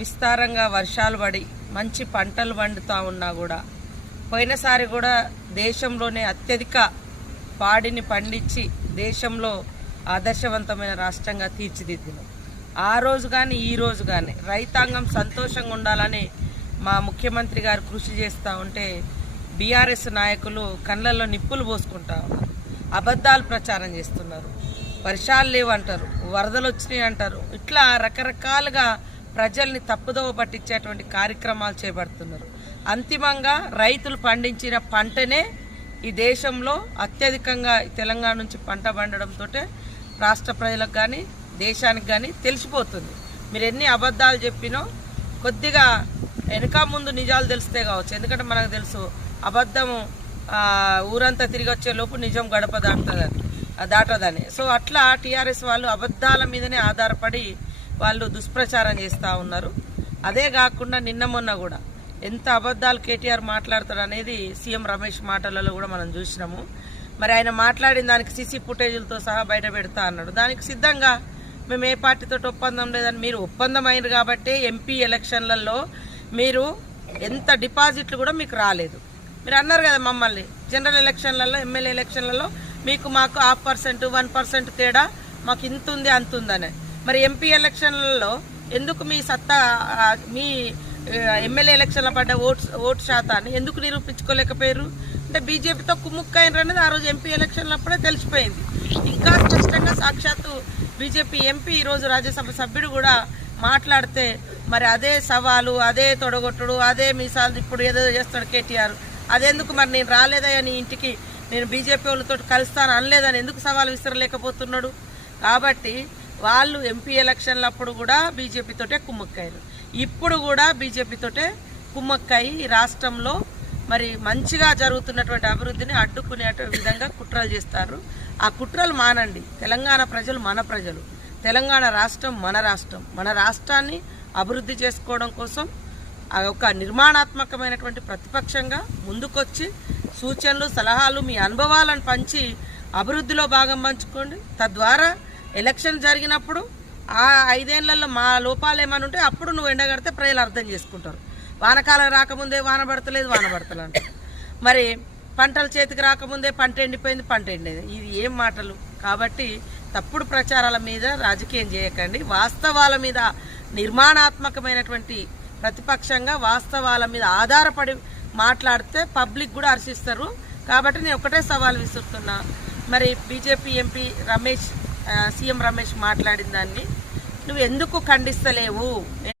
విస్తారంగా వర్షాలు పడి మంచి పంటలు పండుతూ ఉన్నా కూడా పోయినసారి కూడా దేశంలోనే అత్యధిక పాడిని పండించి దేశంలో ఆదర్శవంతమైన రాష్ట్రంగా తీర్చిదిద్దిన ఆ రోజు కానీ ఈ రోజు కానీ రైతాంగం సంతోషంగా ఉండాలని మా ముఖ్యమంత్రి గారు కృషి చేస్తూ ఉంటే బీఆర్ఎస్ నాయకులు కళ్ళల్లో నిప్పులు పోసుకుంటా ఉన్నారు అబద్ధాలు ప్రచారం చేస్తున్నారు వర్షాలు లేవంటారు వరదలు వచ్చినాయి అంటారు ఇట్లా రకరకాలుగా ప్రజల్ని తప్పుదోవ పట్టించేటువంటి కార్యక్రమాలు చేపడుతున్నారు అంతిమంగా రైతులు పండించిన పంటనే ఈ దేశంలో అత్యధికంగా తెలంగాణ నుంచి పంట పండడంతో రాష్ట్ర ప్రజలకు కానీ దేశానికి కానీ తెలిసిపోతుంది మీరు ఎన్ని అబద్ధాలు చెప్పినో కొద్దిగా వెనక ముందు నిజాలు తెలిస్తే కావచ్చు ఎందుకంటే మనకు తెలుసు అబద్ధము ఊరంతా తిరిగి వచ్చే లోపు నిజం గడప దాటుతుందని దాటదని సో అట్లా టీఆర్ఎస్ వాళ్ళు అబద్ధాల మీదనే ఆధారపడి వాళ్ళు దుష్ప్రచారం చేస్తూ ఉన్నారు అదే కాకుండా నిన్న మొన్న కూడా ఎంత అబద్ధాలు కేటీఆర్ మాట్లాడతాడు అనేది సీఎం రమేష్ మాటలలో కూడా మనం చూసినాము మరి ఆయన మాట్లాడిన దానికి సీసీ ఫుటేజీలతో సహా బయట పెడతా అన్నాడు దానికి సిద్ధంగా మేము ఏ పార్టీతో ఒప్పందం లేదని మీరు ఒప్పందం అయినారు కాబట్టి ఎంపీ ఎలక్షన్లలో మీరు ఎంత డిపాజిట్లు కూడా మీకు రాలేదు మీరు అన్నారు కదా మమ్మల్ని జనరల్ ఎలక్షన్లలో ఎమ్మెల్యే ఎలక్షన్లలో మీకు మాకు హాఫ్ పర్సెంట్ వన్ పర్సెంట్ తేడా మాకు ఇంత ఉంది అంత మరి ఎంపీ ఎలక్షన్లలో ఎందుకు మీ సత్తా మీ ఎమ్మెల్యే ఎలక్షన్ల పడ్డ ఓట్స్ ఓటు శాతాన్ని ఎందుకు నిరూపించుకోలేకపోయారు అంటే బీజేపీతో కుమ్ముక్కైనరు అనేది ఆ రోజు ఎంపీ ఎలక్షన్లప్పుడే తెలిసిపోయింది ఇంకా స్పష్టంగా సాక్షాత్తు బీజేపీ ఎంపీ ఈరోజు రాజ్యసభ సభ్యుడు కూడా మాట్లాడితే మరి అదే సవాలు అదే తొడగొట్టుడు అదే మీసాల్ ఇప్పుడు ఏదో చేస్తాడు కేటీఆర్ అదెందుకు మరి నేను రాలేదయ్యా నీ ఇంటికి నేను బీజేపీ వాళ్ళతో కలుస్తాను అనలేదని ఎందుకు సవాలు విసిరలేకపోతున్నాడు కాబట్టి వాళ్ళు ఎంపీ ఎలక్షన్లప్పుడు కూడా బీజేపీతోటే కుమ్మక్కాయరు ఇప్పుడు కూడా బీజేపీతోటే కుమ్మక్కాయి ఈ రాష్ట్రంలో మరి మంచిగా జరుగుతున్నటువంటి అభివృద్ధిని అడ్డుకునే విధంగా కుట్రలు చేస్తారు ఆ కుట్రలు మానండి తెలంగాణ ప్రజలు మన ప్రజలు తెలంగాణ రాష్ట్రం మన రాష్ట్రం మన రాష్ట్రాన్ని అభివృద్ధి చేసుకోవడం కోసం ఒక నిర్మాణాత్మకమైనటువంటి ప్రతిపక్షంగా ముందుకొచ్చి సూచనలు సలహాలు మీ అనుభవాలను పంచి అభివృద్ధిలో భాగం పంచుకోండి తద్వారా ఎలక్షన్ జరిగినప్పుడు ఆ ఐదేళ్లలో మా లోపాలు ఏమైనా ఉంటే అప్పుడు నువ్వు ఎండగడితే ప్రజలు అర్థం చేసుకుంటారు వానకాలం రాకముందే వాన పడతలేదు వాన పడతలే మరి పంటల చేతికి రాకముందే పంట ఎండిపోయింది పంట ఎండేది ఇది ఏం మాటలు కాబట్టి తప్పుడు ప్రచారాల మీద రాజకీయం చేయకండి వాస్తవాల మీద నిర్మాణాత్మకమైనటువంటి ప్రతిపక్షంగా వాస్తవాల మీద ఆధారపడి మాట్లాడితే పబ్లిక్ కూడా హర్షిస్తారు కాబట్టి నేను ఒకటే సవాల్ విసురుతున్నా మరి BJP MP Ramesh CM Ramesh మాట్లాడిన దాన్ని నువ్వు ఎందుకు ఖండిస్తలేవు